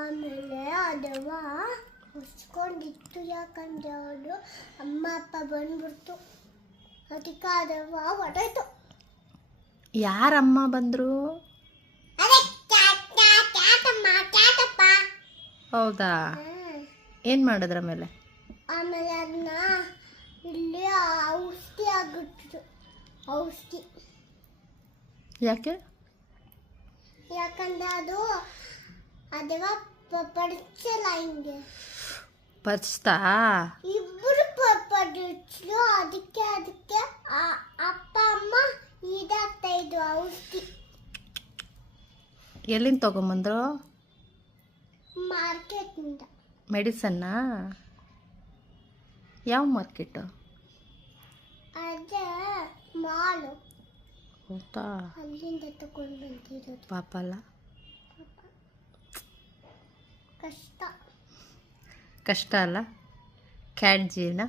ಆಮೇಲೆ ಅದವ ಮುಚ್ಕೊಂಡಿತ್ತು, ಯಾಕಂದ್ರೆ ಅವಳು ಅಮ್ಮ ಅಪ್ಪ ಬಂದ್ಬಿಡ್ತು, ಅದಕ್ಕೆ ಅದವ ಹೊರಟೋಯ್ತು. ಯಾರಮ್ಮ ಬಂದರು? ಹೌದಾ, ಏನು ಮಾಡಿದ್ರ ಮೇಲೆ? ಆಮೇಲೆ ಅದನ್ನ ಇಲ್ಲಿ ಔಷಧಿ ಆಗಿತ್ತು. ಔಷಧಿ ಯಾಕೆ? ಯಾಕಂದ್ರೆ ಅದು ಅದವ ಪಡಿಸಲ್ಲ, ಹಿಂಗೆ ಪಚ್ತಾ? ಇಬ್ಬರು ಪಡಿಸ್ಲು, ಅದಕ್ಕೆ ಅಪ್ಪ ಅಮ್ಮ ಇದಾಗ್ತಾ ಇದ್ವು ಔಷಧಿ. ಎಲ್ಲಿಂದ ತೊಗೊಂಬಂದ್ರು? ಮಾರ್ಕೆಟ್ನಿಂದ. ಮೆಡಿಸನ್ನಾ? ಯಾವ ಮಾರ್ಕೆಟು? ಅದೇ ಮಾಲು. ಹೌದಾ? ಅಲ್ಲಿಂದ ತಗೊಂಡು ಬಂದಿರೋದು. ಪಾಪ ಅಲ್ಲ? ಕಷ್ಟ ಕಷ್ಟ ಅಲ್ಲ ಕ್ಯಾಟ್ ಜೀವನ.